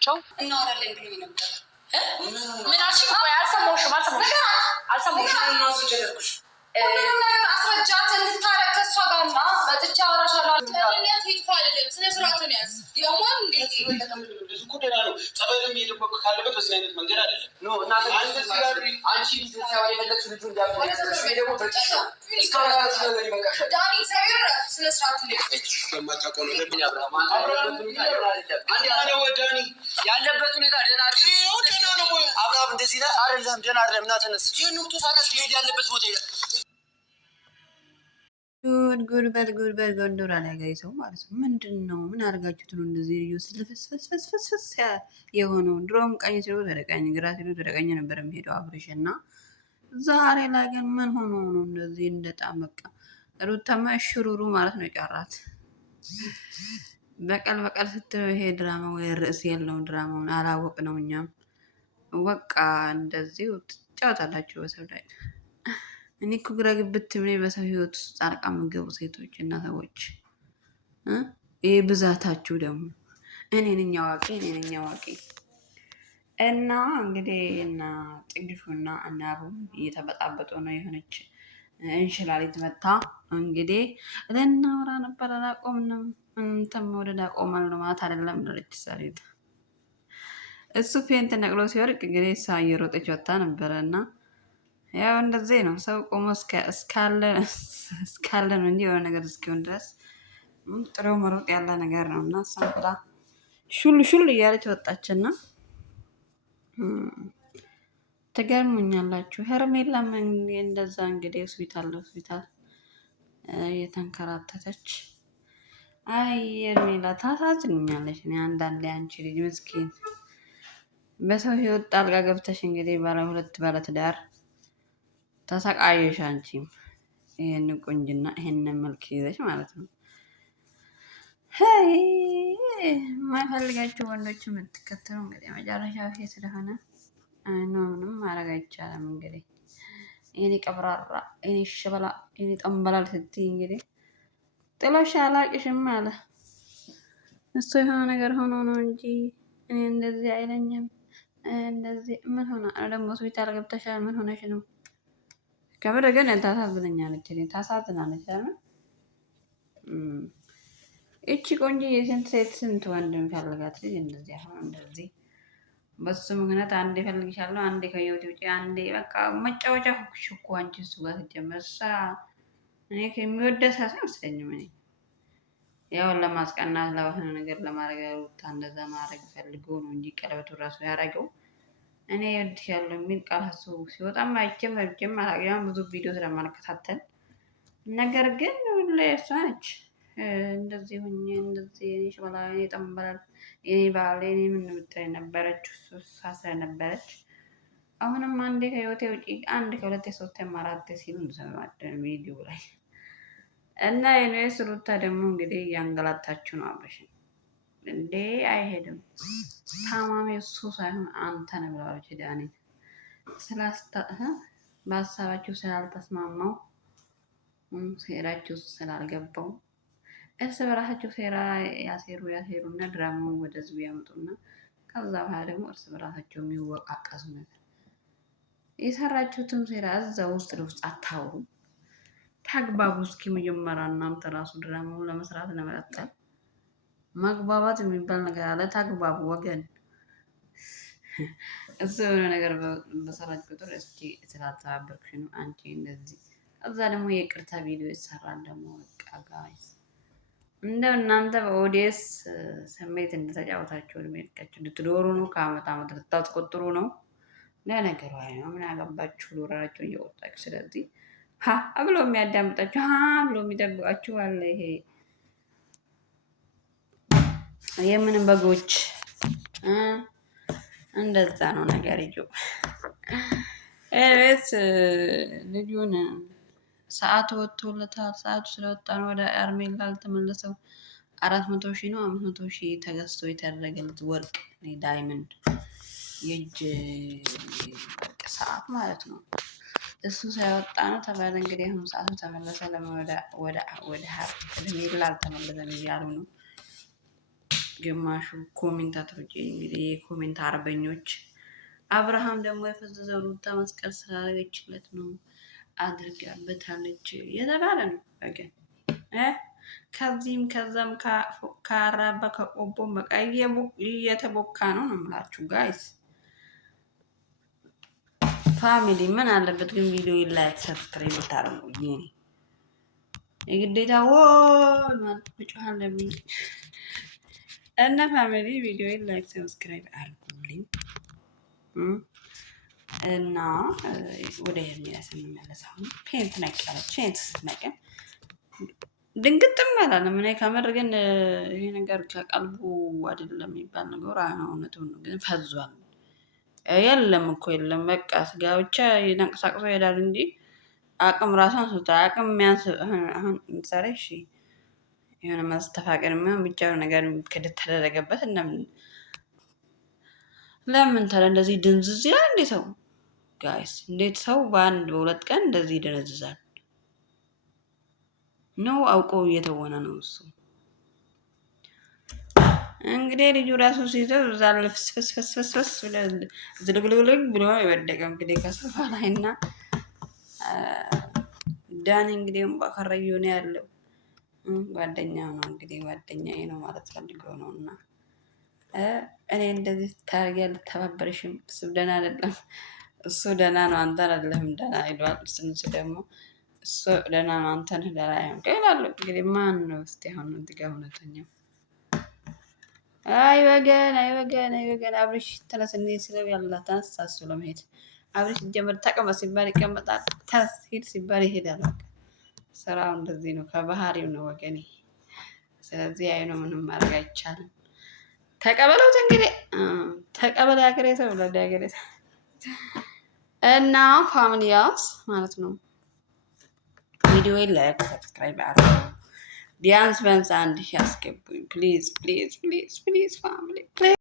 ያለቻቸው እናወራለን ብሎኝ ነበር። ምን አልሽኝ? ቆይ አልሰማሁሽም። ሁሉንም ነገር አስረጃት እንድታረቅ ከእሷ ጋር እና መጥቼ አወራሻለሁ። ተንነት ይጥፋ አይደለም ስነ ስርዓትን ያዝ። የማን እንዴት ልጅ እኮ ደህና ነው። ጸበልም እየደበኩ ካለበት በዚህ አይነት መንገድ አይደለም። አንቺ ጊዜ ሳይሆን የፈለግሽው ልጁ እንዲያምጥ ደግሞ ዳኒ እግዚአብሔር እረፍ። ስነ ስርዓትን በማታውቀው ነው ያለበት ሁኔታ ደህና ነው። አብርሃም እንደዚህ ነህ አይደለም? ደህና አይደለም። እና ተነስ ንቁጡ ሳነስ ሊሄድ ያለበት ቦታ ይላል። ጉድ በል ጎንደር ላይ ጋይሰው ማለት ነው። ምንድን ነው? ምን አድርጋችሁት ነው እንደዚህ ልዩ ስለፈስፈስፈስፈስ የሆነው? ድሮም ቀኝ ሲሉ ተደቀኝ፣ ግራ ሲሉ ተደቀኝ ነበር የሚሄደው አብርሽ እና ዛሬ ላይ ግን ምን ሆኖ ነው እንደዚህ እንደጣም በቃ ሩታማ ሽሩሩ ማለት ነው የቀራት። በቀል ስትለው ይሄ ድራማ ወይ ርዕስ የለውም ድራማውን አላወቅ ነው። እኛም በቃ እንደዚህ ትጫወታላችሁ በሰው ላይ። እኔ እኮ ግራ ግብት ብኔ በሰው ህይወት ውስጥ ጣልቃ የምትገቡ ሴቶች እና ሰዎች ይህ ብዛታችሁ ደግሞ እኔ ነኝ አዋቂ እና እንግዲህ እና ጥግሹና እና አቡም እየተበጣበጡ ነው። የሆነች እንሽላሊት መታ እንግዲህ ለናወራ ነበር አላቆምንም። እንተም ወደ ዳቆማል ነው ማለት አይደለም ለልጅ ሰሪት እሱ ፌንት ነቅሎ ሲወርቅ እንግዲህ እሷ እየሮጠች ወጣ ነበረ እና ያው እንደዚህ ነው ሰው ቆሞ እስካለ ነው እንጂ የሆነ ነገር እስኪሆን ድረስ ጥሩ መሮጥ ያለ ነገር ነው እና እሷም ብላ ሹል እያለች ወጣችና ትገርሙኛላችሁ። ሄርሜላም እንደዛ እንግዲህ ሆስፒታል እየተንከራተተች አይ ሄርሜላ ታሳዝኛለች። እኔ አንዳንዴ አንቺ ልጅ ምስኪን በሰው ህይወት ጣልቃ ገብተሽ እንግዲህ ባለ ትዳር ተሰቃየሽ። አንቺም ይሄን ቁንጅና ይሄን መልክ ይዘሽ ማለት ነው። የማይፈልጋቸው ወንዶች የምትከተሉ እንግዲህ መጨረሻ ፊት ስለሆነ ምንም ማድረግ አይቻልም። እንግዲህ ይሄኔ ቀብራራ፣ ይሄኔ ሸበላ፣ ይሄኔ ጠንበላል ስትይ እንግዲህ ጥሎሽ አላቅሽም አለ እሱ የሆነ ነገር ሆኖ ነው እንጂ እኔ እንደዚህ አይለኝም። እንደዚህ ምን ሆነ ደግሞ ሆስፒታል ገብተሻል? ምን ሆነሽ ነው? ከምር ግን ታሳዝነኛለች፣ ታሳዝናለች። ለምን እቺ ቆንጆ የስንት ሴት ስንት ወንድ የሚፈልጋት ልጅ እንደዚህ አሁን እንደዚህ በሱ ምክንያት አንዴ እፈልግሻለሁ፣ አንዴ ከህይወቴ ውጪ፣ አንዴ በቃ መጫወቻ ሆንሽ እኮ አንቺ እሱ ጋር ስትጀምር እሷ እኔ ከሚወደድ ሰው አይመስለኝም። እኔ ያው ለማስቀናት ለሆነ ነገር ለማድረግ ሩታ እንደዛ ማድረግ ፈልጎ ነው እንጂ ቀለበቱ ራሱ ያደረገው እኔ እወድሻለሁ የሚል ቃል ሀሱ ሲወጣም አይቼም አላውቅም ብዙ ቪዲዮ ስለማልከታተል። ነገር ግን ሁሌ እሷ ነች እንደዚህ ሁኜ እንደዚህ እኔ ሽበላ እኔ ጠንበላል እኔ ባሌ እኔ ምን ምጥር ነበረች እሷ ስለነበረች አሁንም አንዴ ከህይወቴ ውጪ አንድ ከሁለቴ ሶስቴም አራቴ ሲሉ እንሰማለን ቪዲዮ ላይ እና የኔስ ሩታ ደግሞ እንግዲህ ያንገላታችሁ ነው አብረሽን እንዴ አይሄድም። ታማሚ እሱ ሳይሆን አንተ ነው ብለዋለች ዳኒት በሀሳባችሁ ስላልተስማማው ሴራችሁ ስላልገባው እርስ በራሳቸው ሴራ ያሴሩና ድራማውን ወደ ህዝቡ ያመጡና ከዛ በኋላ ደግሞ እርስ በራሳቸው የሚወቃቀሱ ነገር የሰራችሁትም ሴራ እዛ ውስጥ ለውስጥ አታውሩ። ተግባቡ እስኪ መጀመሪያ እናንተ ራሱ ድራማውን ለመስራት ለመቀጠል መግባባት የሚባል ነገር አለ። ተግባቡ ወገን። እሱ የሆነ ነገር በሰራች ቁጥር እስኪ ስላልተባበርኩሽ ነው አንቺ እንደዚህ ከዛ ደግሞ የቅርታ ቪዲዮ ይሰራል ደግሞ በቃ ጋይስ እንደው እናንተ በኦዲየንስ ስሜት እንደተጫወታችሁ እድሜ ልካችሁ ልትኖሩ ነው። ከአመት ልታስቆጥሩ ነው። ለነገሩ አይ ነው ምን አገባችሁ ዶላራችሁ እየወጣችሁ። ስለዚህ ብሎ የሚያዳምጣችሁ ብሎ የሚጠብቃችሁ አለ። ይሄ የምንም በጎች እንደዛ ነው ነገር ይጆ እቤት ልጁን ሰዓቱ ወጥቶለታል። ሰዓቱ ስለወጣ ነው ወደ ሄርሜላ አልተመለሰው። 400,000 ነው 500,000 ተገዝቶ የተደረገለት ወርቅ ዳይመንድ የእጅ ሰዓት ማለት ነው። እሱ ሳይወጣ ነው ተባለ። እንግዲህ አሁን ሰዓቱ ተመለሰ። ለምን ወደ ሄርሜላ አልተመለሰም እያሉ ነው። ግማሹ ኮሜንታተሮች እንግዲህ የኮሜንት አርበኞች አብርሃም ደግሞ የፈዘዘው ሩታ መስቀል ስላደረገችለት ነው አድርጋበታለች የተባለ ነው። ወገን ከዚህም ከዛም ካራባ ከቆቦም በቃ እየተቦካ ነው የምላችሁ ጋይስ ፋሚሊ። ምን አለበት ግን ቪዲዮ ላይክ ሰብስክራይብ ብታረጉ ይሄኔ የግዴታ ማለት ብቻ አለብኝ እና ፋሚሊ ቪዲዮ ላይክ ሰብስክራይብ አድርጉልኝ እና ወደ ሄርሜላ ስንመለስ አሁን ፔንት ነቀለች። ፔንት ነቀም ድንግጥም አላለም። እኔ ከምር ግን ይሄ ነገር ከቀልቡ አይደለም የሚባል ነገር እውነቱን ነው፣ ግን ፈዟል። የለም እኮ የለም በቃ ስጋ ብቻ ይነቅሳቅሶ ይሄዳል እንጂ አቅም ራሷን ሱታ አቅም የሚያንስ አሁን ምሳሌ እሺ የሆነ ማስተፋቀር የሚሆን ብቻ ነገር ክድት ተደረገበት ለምን ታዲያ እንደዚህ ድንዝዝ ይላል እንዴ ሰው? ጋይስ እንዴት ሰው በአንድ በሁለት ቀን እንደዚህ ይደነዝዛል? ነው አውቀው እየተወነ ነው እሱ። እንግዲህ ልጁ ራሱ ሲይዘው እዛ ልፍስፍስፍስፍስ ዝልግልግልግ ብሎ የወደቀው እንግዲህ ከሶፋ ላይ እና ዳኒ እንግዲህ ባከረዩ ነው ያለው። ጓደኛው ነው እንግዲህ ጓደኛዬ ነው ማለት ፈልገው ነው እና እኔ እንደዚህ ታርጊያ ልተባበርሽም እሱ ደህና አይደለም። እሱ ደህና ነው አንተ አይደለም ደህና ይሏል። እሱ ደግሞ እሱ ደህና ነው አንተ ነህ ደህና አይሆን ይላሉ። እንግዲህ ማን ነው እስቲ አሁን እዚህ ጋር እውነተኛው? አይ ወገን አብርሽ ተነስኒ ሲለው ያላት ተነሳሱ ለመሄድ አብርሽ ጀመር ተቀመጥ ሲባል ይቀመጣል፣ ተነስ ሂድ ሲባል ይሄዳል። ስራው እንደዚህ ነው፣ ከባህሪው ነው ወገኔ። ስለዚህ አይ ነው ምንም ማድረግ አይቻልም። ተቀበለው እንግዲህ ተቀበለ ያገሬ ሰው ለዳገሬ እና ፋሚሊያስ ማለት ነው። ቪዲዮ ላይክ ሰብስክራይብ አድርጉ። ቢያንስ አንድ ሺህ አስገቡኝ ፕሊዝ ፋሚሊ